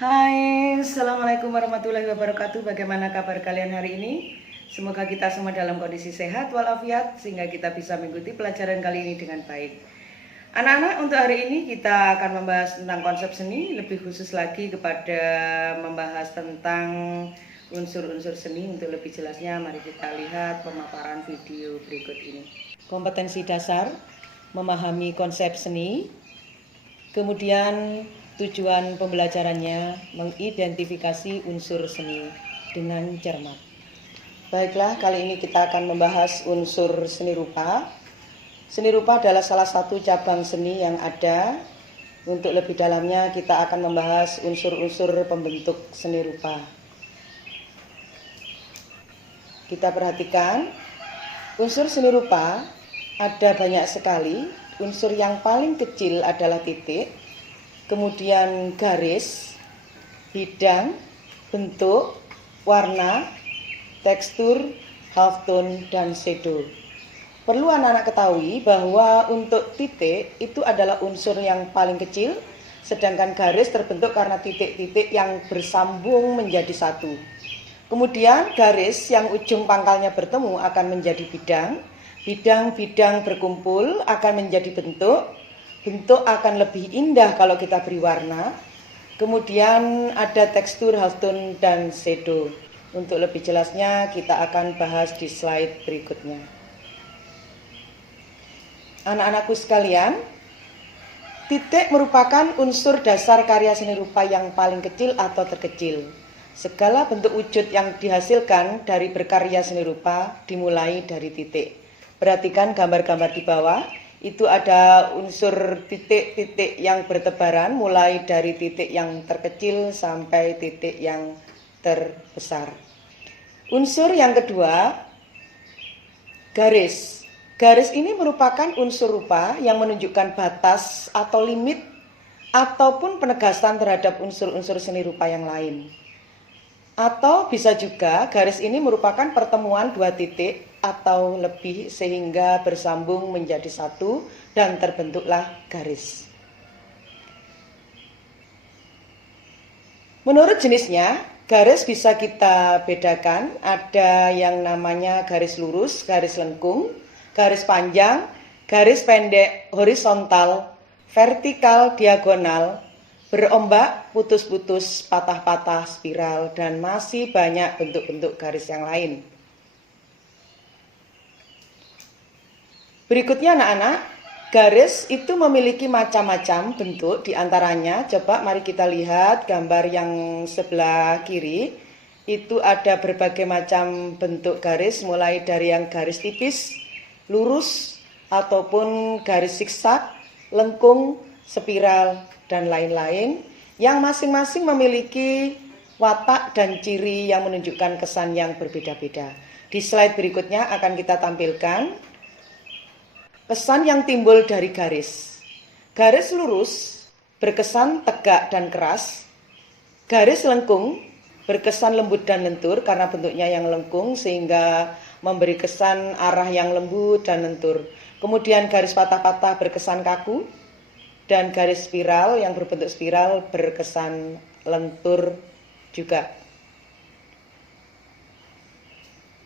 Hai, Assalamualaikum warahmatullahi wabarakatuh. Bagaimana kabar kalian hari ini? Semoga kita semua dalam kondisi sehat walafiat sehingga kita bisa mengikuti pelajaran kali ini dengan baik. Anak-anak, untuk hari ini kita akan membahas tentang konsep seni, lebih khusus lagi kepada membahas tentang unsur-unsur seni. Untuk lebih jelasnya, mari kita lihat pemaparan video berikut ini. Kompetensi dasar, memahami konsep seni, kemudian tujuan pembelajarannya mengidentifikasi unsur seni dengan cermat. Baiklah, kali ini kita akan membahas unsur seni rupa. Seni rupa adalah salah satu cabang seni yang ada. Untuk lebih dalamnya kita akan membahas unsur-unsur pembentuk seni rupa. Kita perhatikan, unsur seni rupa ada banyak sekali. Unsur yang paling kecil adalah titik, kemudian garis, bidang, bentuk, warna, tekstur, halftone, dan shadow. Perlu anak-anak ketahui bahwa untuk titik itu adalah unsur yang paling kecil, sedangkan garis terbentuk karena titik-titik yang bersambung menjadi satu. Kemudian garis yang ujung pangkalnya bertemu akan menjadi bidang, bidang-bidang berkumpul akan menjadi bentuk, bentuk akan lebih indah kalau kita beri warna. Kemudian ada tekstur, halftone, dan shadow. Untuk lebih jelasnya kita akan bahas di slide berikutnya. Anak-anakku sekalian, titik merupakan unsur dasar karya seni rupa yang paling kecil atau terkecil. Segala bentuk wujud yang dihasilkan dari berkarya seni rupa dimulai dari titik. Perhatikan gambar-gambar di bawah. Itu ada unsur titik-titik yang bertebaran mulai dari titik yang terkecil sampai titik yang terbesar. Unsur yang kedua, garis. Garis ini merupakan unsur rupa yang menunjukkan batas atau limit ataupun penegasan terhadap unsur-unsur seni rupa yang lain. Atau bisa juga garis ini merupakan pertemuan dua titik atau lebih sehingga bersambung menjadi satu dan terbentuklah garis. Menurut jenisnya, garis bisa kita bedakan. Ada yang namanya garis lurus, garis lengkung, garis panjang, garis pendek, horizontal, vertikal, diagonal, berombak, putus-putus, patah-patah, spiral, dan masih banyak bentuk-bentuk garis yang lain. Berikutnya anak-anak, garis itu memiliki macam-macam bentuk. Diantaranya, coba mari kita lihat gambar yang sebelah kiri. Itu ada berbagai macam bentuk garis, mulai dari yang garis tipis, lurus, ataupun garis zigzag, lengkung, spiral, dan lain-lain, yang masing-masing memiliki watak dan ciri yang menunjukkan kesan yang berbeda-beda. Di slide berikutnya akan kita tampilkan kesan yang timbul dari garis. Garis lurus berkesan tegak dan keras. Garis lengkung berkesan lembut dan lentur karena bentuknya yang lengkung sehingga memberi kesan arah yang lembut dan lentur. Kemudian garis patah-patah berkesan kaku. Dan garis spiral yang berbentuk spiral berkesan lentur juga.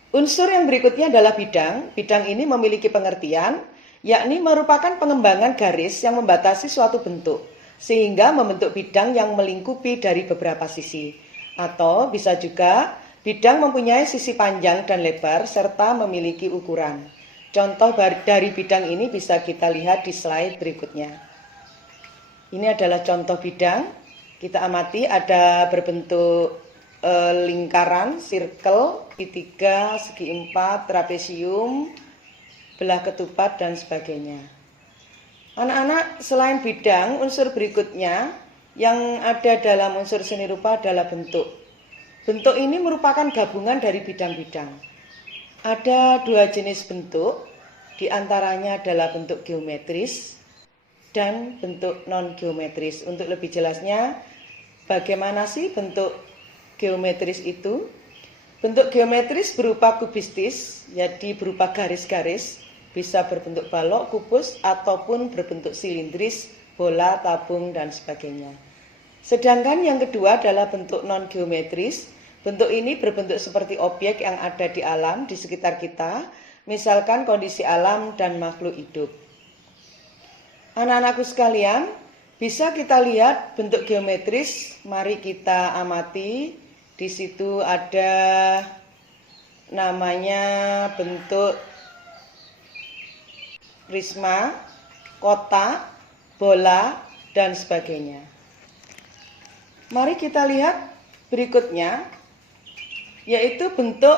Unsur yang berikutnya adalah bidang. Bidang ini memiliki pengertian, yakni merupakan pengembangan garis yang membatasi suatu bentuk, sehingga membentuk bidang yang melingkupi dari beberapa sisi. Atau bisa juga bidang mempunyai sisi panjang dan lebar serta memiliki ukuran. Contoh dari bidang ini bisa kita lihat di slide berikutnya. Ini adalah contoh bidang. Kita amati ada berbentuk lingkaran, circle, segitiga, segi empat, trapesium, belah ketupat, dan sebagainya. Anak-anak, selain bidang, unsur berikutnya yang ada dalam unsur seni rupa adalah bentuk. Bentuk ini merupakan gabungan dari bidang-bidang. Ada dua jenis bentuk, diantaranya adalah bentuk geometris dan bentuk non-geometris. Untuk lebih jelasnya, bagaimana sih bentuk geometris itu? Bentuk geometris berupa kubistis, jadi berupa garis-garis, bisa berbentuk balok, kubus, ataupun berbentuk silindris, bola, tabung, dan sebagainya. Sedangkan yang kedua adalah bentuk non-geometris. Bentuk ini berbentuk seperti objek yang ada di alam, di sekitar kita, misalkan kondisi alam dan makhluk hidup. Anak-anakku sekalian, bisa kita lihat bentuk geometris, mari kita amati. Di situ ada namanya bentuk prisma, kotak, bola, dan sebagainya. Mari kita lihat berikutnya, yaitu bentuk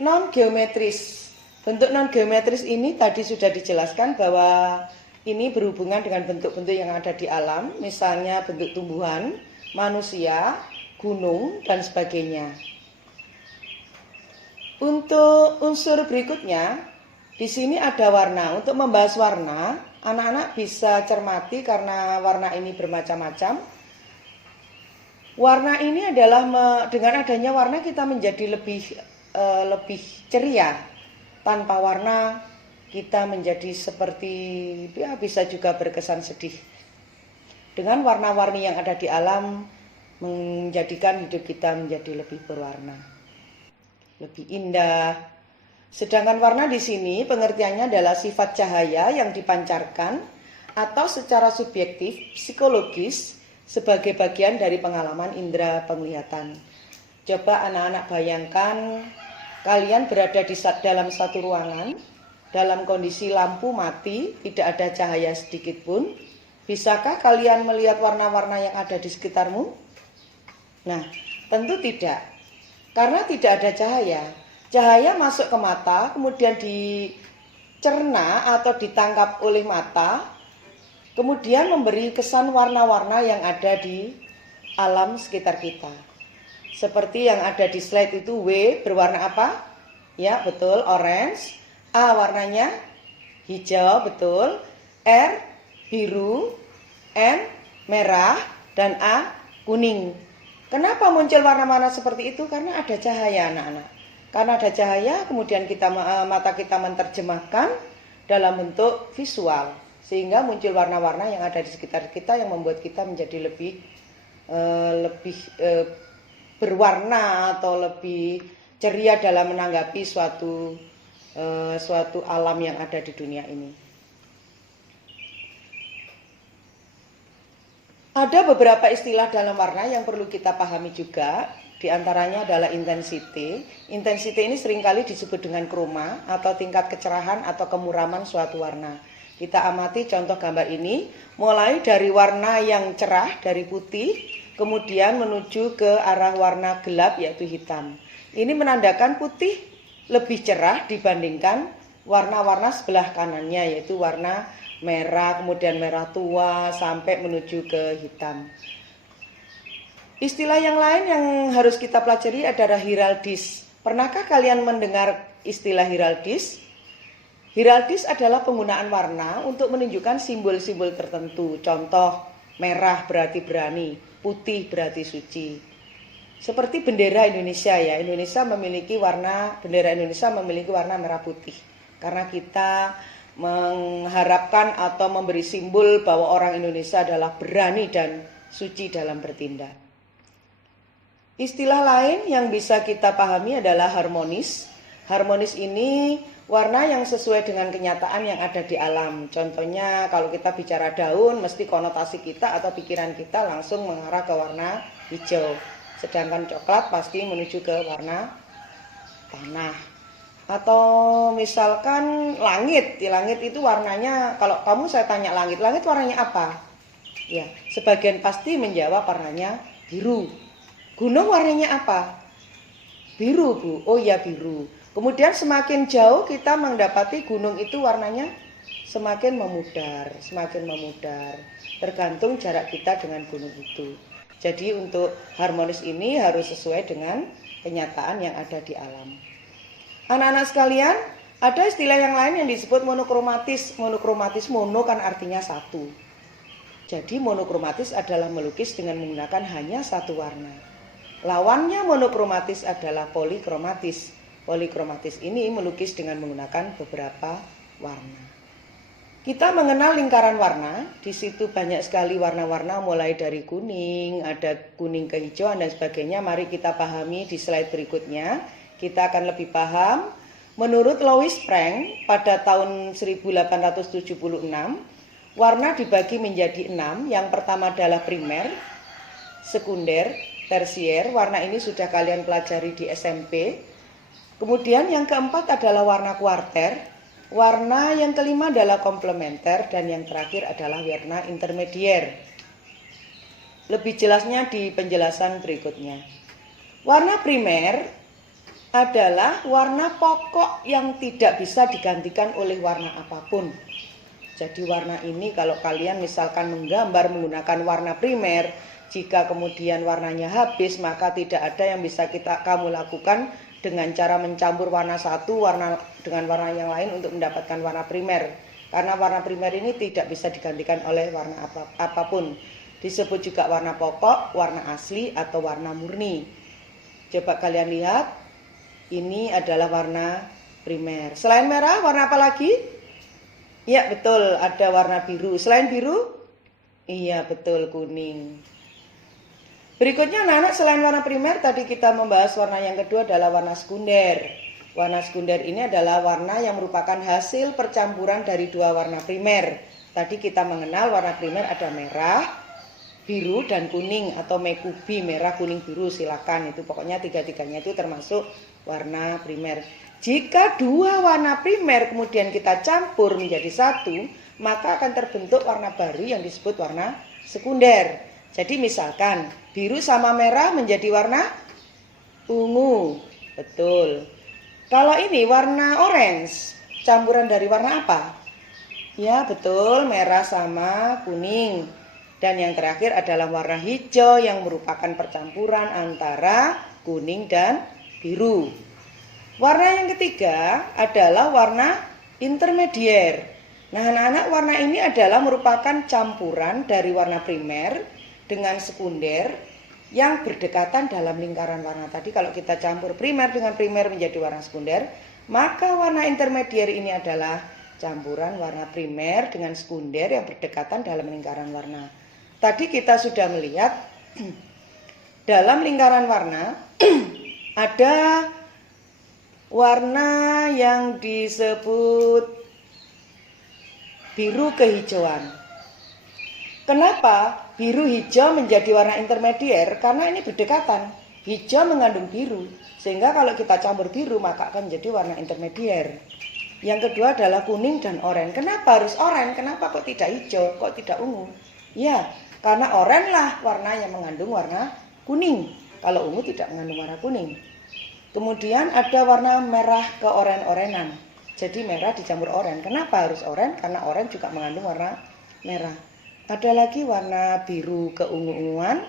non-geometris. Bentuk non-geometris ini tadi sudah dijelaskan bahwa ini berhubungan dengan bentuk-bentuk yang ada di alam, misalnya bentuk tumbuhan, manusia, gunung, dan sebagainya. Untuk unsur berikutnya, di sini ada warna. Untuk membahas warna, anak-anak bisa cermati karena warna ini bermacam-macam. Warna ini adalah dengan adanya warna kita menjadi lebih ceria. Tanpa warna kita menjadi seperti bisa juga berkesan sedih. Dengan warna-warni yang ada di alam menjadikan hidup kita menjadi lebih berwarna, lebih indah. Sedangkan warna di sini pengertiannya adalah sifat cahaya yang dipancarkan atau secara subjektif psikologis sebagai bagian dari pengalaman indera penglihatan. Coba anak-anak bayangkan kalian berada di dalam satu ruangan, dalam kondisi lampu mati, tidak ada cahaya sedikit pun. Bisakah kalian melihat warna-warna yang ada di sekitarmu? Nah, tentu tidak. Karena tidak ada cahaya. Cahaya masuk ke mata, kemudian dicerna atau ditangkap oleh mata, kemudian memberi kesan warna-warna yang ada di alam sekitar kita. Seperti yang ada di slide itu, W berwarna apa? Ya, betul, orange. A warnanya hijau, betul. R biru, N merah, dan A kuning. Kenapa muncul warna-warna seperti itu? Karena ada cahaya, anak-anak. Karena ada cahaya, kemudian mata kita menerjemahkan dalam bentuk visual, sehingga muncul warna-warna yang ada di sekitar kita yang membuat kita menjadi lebih berwarna atau lebih ceria dalam menanggapi suatu alam yang ada di dunia ini. Ada beberapa istilah dalam warna yang perlu kita pahami juga. Di antaranya adalah intensity. Intensity ini seringkali disebut dengan kroma atau tingkat kecerahan atau kemuraman suatu warna. Kita amati contoh gambar ini, mulai dari warna yang cerah, dari putih, kemudian menuju ke arah warna gelap yaitu hitam. Ini menandakan putih lebih cerah dibandingkan warna-warna sebelah kanannya, yaitu warna merah, kemudian merah tua, sampai menuju ke hitam. Istilah yang lain yang harus kita pelajari adalah heraldis. Pernahkah kalian mendengar istilah heraldis? Heraldis adalah penggunaan warna untuk menunjukkan simbol-simbol tertentu. Contoh, merah berarti berani, putih berarti suci. Seperti bendera Indonesia ya, bendera Indonesia memiliki warna merah putih. Karena kita mengharapkan atau memberi simbol bahwa orang Indonesia adalah berani dan suci dalam bertindak. Istilah lain yang bisa kita pahami adalah harmonis. Harmonis ini warna yang sesuai dengan kenyataan yang ada di alam. Contohnya kalau kita bicara daun, mesti konotasi kita atau pikiran kita langsung mengarah ke warna hijau. Sedangkan coklat pasti menuju ke warna tanah. Atau misalkan langit. Di langit itu warnanya, kalau saya tanya langit warnanya apa? Ya, sebagian pasti menjawab warnanya biru. Gunung warnanya apa? Biru, Bu. Oh ya, biru. Kemudian semakin jauh kita mendapati gunung itu warnanya semakin memudar. Tergantung jarak kita dengan gunung itu. Jadi untuk harmonis ini harus sesuai dengan kenyataan yang ada di alam. Anak-anak sekalian, ada istilah yang lain yang disebut monokromatis. Monokromatis, mono kan artinya satu. Jadi monokromatis adalah melukis dengan menggunakan hanya satu warna. Lawannya monokromatis adalah polikromatis. Polikromatis ini melukis dengan menggunakan beberapa warna. Kita mengenal lingkaran warna, di situ banyak sekali warna-warna mulai dari kuning, ada kuning kehijauan dan sebagainya. Mari kita pahami di slide berikutnya. Kita akan lebih paham. Menurut Louis Frank pada tahun 1876, warna dibagi menjadi 6. Yang pertama adalah primer, sekunder, tersier. Warna ini sudah kalian pelajari di SMP. Kemudian yang keempat adalah warna kuarter. Warna yang kelima adalah komplementer dan yang terakhir adalah warna intermedier. Lebih jelasnya di penjelasan berikutnya. Warna primer adalah warna pokok yang tidak bisa digantikan oleh warna apapun. Jadi warna ini kalau kalian misalkan menggambar menggunakan warna primer, jika kemudian warnanya habis, maka tidak ada yang bisa kamu lakukan dengan cara mencampur warna satu dengan warna yang lain untuk mendapatkan warna primer. Karena warna primer ini tidak bisa digantikan oleh warna apapun. Disebut juga warna pokok, warna asli, atau warna murni. Coba kalian lihat, ini adalah warna primer. Selain merah, warna apa lagi? Ya betul, ada warna biru. Selain biru? Iya betul, kuning. Berikutnya anak-anak, selain warna primer, tadi kita membahas warna yang kedua adalah warna sekunder. Warna sekunder ini adalah warna yang merupakan hasil percampuran dari dua warna primer. Tadi kita mengenal warna primer ada merah, biru, dan kuning atau mekubi, merah, kuning, biru, silakan. Itu pokoknya tiga-tiganya itu termasuk warna primer. Jika dua warna primer kemudian kita campur menjadi satu, maka akan terbentuk warna baru yang disebut warna sekunder. Jadi misalkan biru sama merah menjadi warna ungu. Betul. Kalau ini warna orange, campuran dari warna apa? Ya betul, merah sama kuning. Dan yang terakhir adalah warna hijau yang merupakan percampuran antara kuning dan biru. Warna yang ketiga adalah warna intermedier. Nah anak-anak, warna ini adalah merupakan campuran dari warna primer dengan sekunder yang berdekatan dalam lingkaran warna. Tadi kalau kita campur primer dengan primer menjadi warna sekunder, maka warna intermedier ini adalah campuran warna primer dengan sekunder yang berdekatan dalam lingkaran warna. Tadi kita sudah melihat dalam lingkaran warna ada warna yang disebut biru kehijauan. Kenapa biru hijau menjadi warna intermedier? Karena ini berdekatan. Hijau mengandung biru. Sehingga kalau kita campur biru maka akan menjadi warna intermedier. Yang kedua adalah kuning dan oranye. Kenapa harus oranye? Kenapa kok tidak hijau? Kok tidak ungu? Ya, karena oranye lah warna yang mengandung warna kuning. Kalau ungu tidak mengandung warna kuning. Kemudian ada warna merah ke oranye-orenan. Jadi merah dicampur oranye. Kenapa harus oranye? Karena oranye juga mengandung warna merah. Ada lagi warna biru keungu-unguan.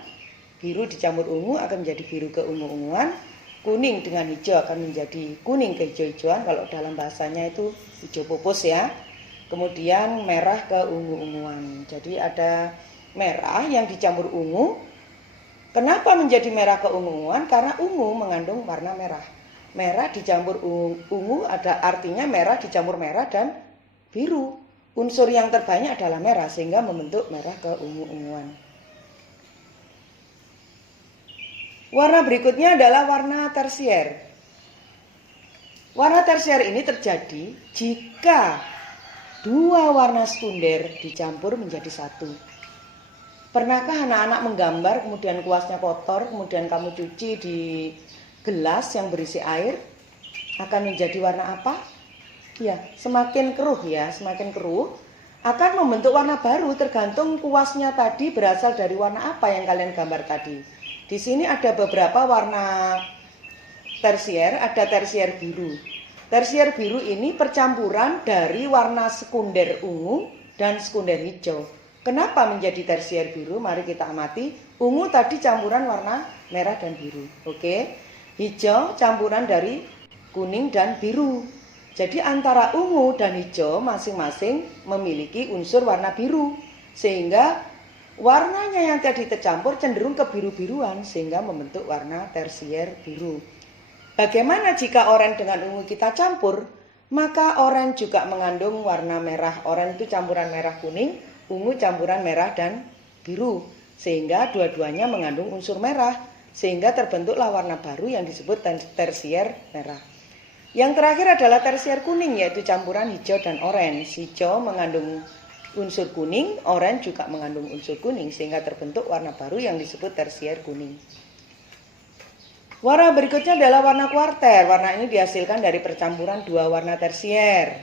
Biru dicampur ungu akan menjadi biru keungu-unguan. Kuning dengan hijau akan menjadi kuning kehijau-hijauan. Kalau dalam bahasanya itu hijau pupus ya. Kemudian merah keungu-unguan. Jadi ada merah yang dicampur ungu. Kenapa menjadi merah keungu-unguan? Karena ungu mengandung warna merah. Merah dicampur ungu ada artinya merah dicampur merah dan biru. Unsur yang terbanyak adalah merah sehingga membentuk merah keungu-unguan. Warna berikutnya adalah warna tersier. Warna tersier ini terjadi jika dua warna sekunder dicampur menjadi satu. Pernahkah anak-anak menggambar kemudian kuasnya kotor, kemudian kamu cuci di gelas yang berisi air, akan menjadi warna apa? Ya, semakin keruh semakin keruh akan membentuk warna baru tergantung kuasnya tadi berasal dari warna apa yang kalian gambar tadi. Di sini ada beberapa warna tersier, ada tersier biru. Tersier biru ini percampuran dari warna sekunder ungu dan sekunder hijau. Kenapa menjadi tersier biru? Mari kita amati. Ungu tadi campuran warna merah dan biru. Oke. Hijau campuran dari kuning dan biru. Jadi antara ungu dan hijau masing-masing memiliki unsur warna biru. Sehingga warnanya yang tadi tercampur cenderung ke biru-biruan sehingga membentuk warna tersier biru. Bagaimana jika oranye dengan ungu kita campur? Maka oranye juga mengandung warna merah. Oranye itu campuran merah kuning, ungu campuran merah dan biru. Sehingga dua-duanya mengandung unsur merah. Sehingga terbentuklah warna baru yang disebut tersier merah. Yang terakhir adalah tersier kuning, yaitu campuran hijau dan oranye. Hijau mengandung unsur kuning, oranye juga mengandung unsur kuning, sehingga terbentuk warna baru yang disebut tersier kuning. Warna berikutnya adalah warna kuarter. Warna ini dihasilkan dari percampuran dua warna tersier.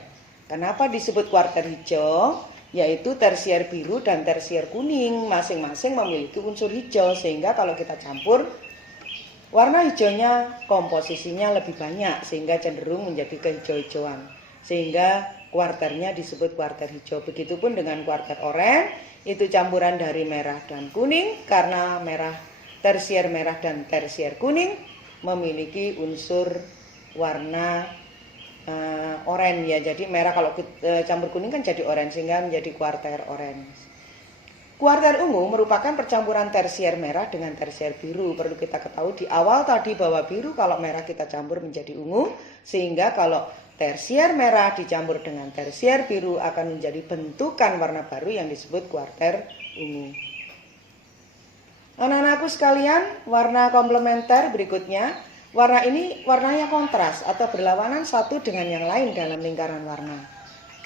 Kenapa disebut kuarter hijau? Yaitu tersier biru dan tersier kuning. Masing-masing memiliki unsur hijau, sehingga kalau kita campur, warna hijaunya komposisinya lebih banyak, sehingga cenderung menjadi kehijau-hijauan. Sehingga kuarternya disebut kuarter hijau. Begitupun dengan kuarter oranye, itu campuran dari merah dan kuning, karena tersier merah dan tersier kuning memiliki unsur warna oranye ya. Jadi merah kalau campur kuning kan jadi oranye, sehingga menjadi kuarter oranye. Kuarter ungu merupakan percampuran tersier merah dengan tersier biru. Perlu kita ketahui di awal tadi bahwa biru kalau merah kita campur menjadi ungu, sehingga kalau tersier merah dicampur dengan tersier biru akan menjadi bentukan warna baru yang disebut kuarter ungu. Anak-anakku sekalian, warna komplementer berikutnya. Warna ini warnanya kontras atau berlawanan satu dengan yang lain dalam lingkaran warna.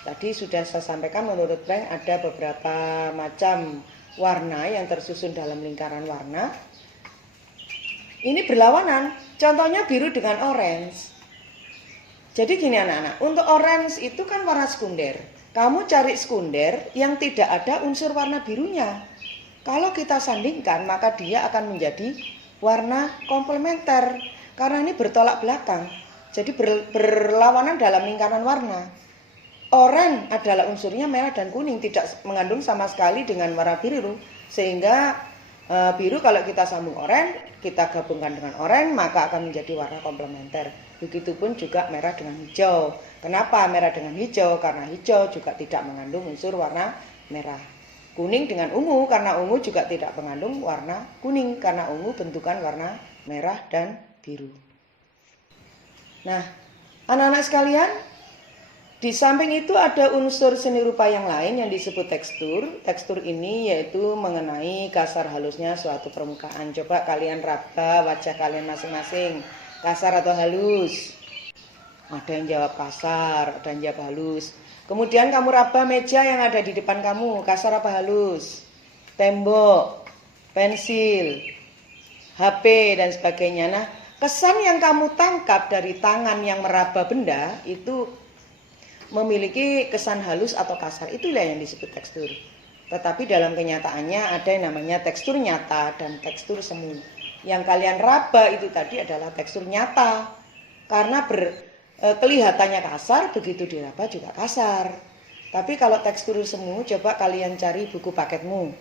Tadi sudah saya sampaikan menurut Frank ada beberapa macam warna yang tersusun dalam lingkaran warna. Ini berlawanan, contohnya biru dengan orange. Jadi gini anak-anak, untuk orange itu kan warna sekunder. Kamu cari sekunder yang tidak ada unsur warna birunya. Kalau kita sandingkan, maka dia akan menjadi warna komplementer. Karena ini bertolak belakang. Jadi berlawanan dalam lingkaran warna. Oranye adalah unsurnya merah dan kuning, tidak mengandung sama sekali dengan warna biru. Sehingga biru kalau kita sambung oranye, kita gabungkan dengan oranye, maka akan menjadi warna komplementer. Begitupun juga merah dengan hijau. Kenapa merah dengan hijau? Karena hijau juga tidak mengandung unsur warna merah. Kuning dengan ungu, karena ungu juga tidak mengandung warna kuning, karena ungu bentukan warna merah dan biru. Nah, anak-anak sekalian, di samping itu ada unsur seni rupa yang lain yang disebut tekstur. Tekstur ini yaitu mengenai kasar halusnya suatu permukaan. Coba kalian raba wajah kalian masing-masing, kasar atau halus. Ada yang jawab kasar, ada yang jawab halus. Kemudian kamu raba meja yang ada di depan kamu, kasar apa halus? Tembok, pensil, HP, dan sebagainya. Nah, kesan yang kamu tangkap dari tangan yang meraba benda itu memiliki kesan halus atau kasar. Itulah yang disebut tekstur. Tetapi dalam kenyataannya ada yang namanya tekstur nyata dan tekstur semu. Yang kalian raba itu tadi adalah tekstur nyata. Karena kelihatannya kasar, begitu diraba juga kasar. Tapi kalau tekstur semu, coba kalian cari buku paketmu.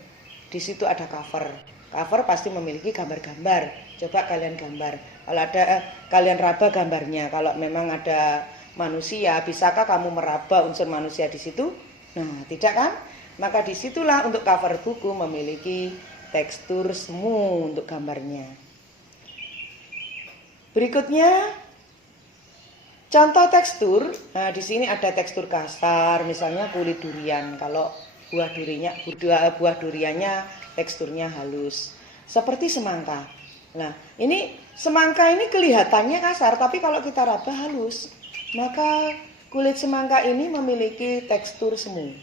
Di situ ada cover. Cover pasti memiliki gambar-gambar. Coba kalian gambar. Kalau ada kalian raba gambarnya. Kalau memang ada manusia, bisakah kamu meraba unsur manusia di situ? Nah, tidak kan? Maka disitulah untuk cover buku memiliki tekstur semu untuk gambarnya. Berikutnya, contoh tekstur. Nah, di sini ada tekstur kasar, misalnya kulit durian. Kalau buah duriannya teksturnya halus, seperti semangka. Nah, ini semangka ini kelihatannya kasar, tapi kalau kita raba halus, maka kulit semangka ini memiliki tekstur semu.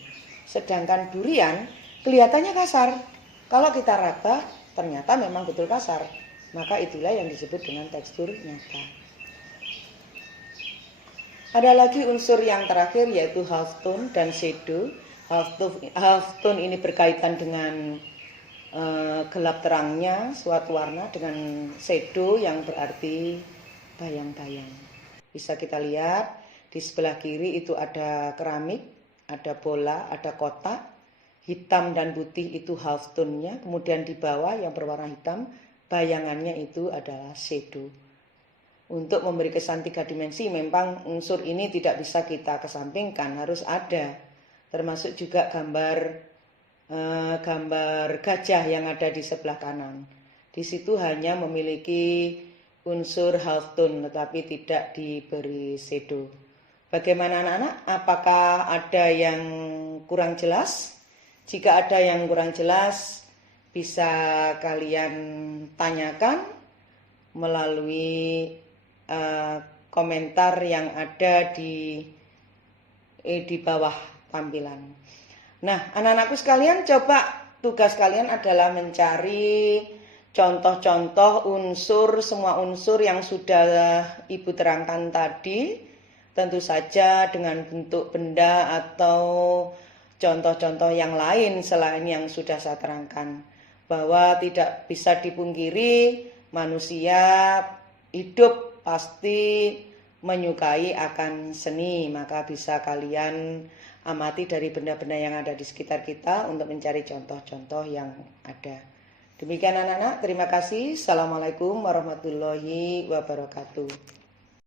Sedangkan durian kelihatannya kasar, kalau kita raba ternyata memang betul kasar. Maka itulah yang disebut dengan tekstur nyata. Ada lagi unsur yang terakhir yaitu half tone dan shadow. Half tone ini berkaitan dengan gelap terangnya suatu warna, dengan shadow yang berarti bayang-bayang. Bisa kita lihat di sebelah kiri itu ada keramik, ada bola, ada kotak, hitam dan putih itu half tone-nya. Kemudian di bawah yang berwarna hitam, bayangannya itu adalah shadow. Untuk memberi kesan 3 dimensi, memang unsur ini tidak bisa kita kesampingkan, harus ada. Termasuk juga gambar gajah yang ada di sebelah kanan. Di situ hanya memiliki unsur half tone, tetapi tidak diberi shadow. Bagaimana anak-anak? Apakah ada yang kurang jelas? Jika ada yang kurang jelas, bisa kalian tanyakan melalui komentar yang ada di bawah tampilan. Nah, anak-anakku sekalian, coba tugas kalian adalah mencari contoh-contoh semua unsur yang sudah Ibu terangkan tadi. Tentu saja dengan bentuk benda atau contoh-contoh yang lain selain yang sudah saya terangkan. Bahwa tidak bisa dipungkiri manusia hidup pasti menyukai akan seni. Maka bisa kalian amati dari benda-benda yang ada di sekitar kita untuk mencari contoh-contoh yang ada. Demikian anak-anak, terima kasih. Assalamualaikum warahmatullahi wabarakatuh.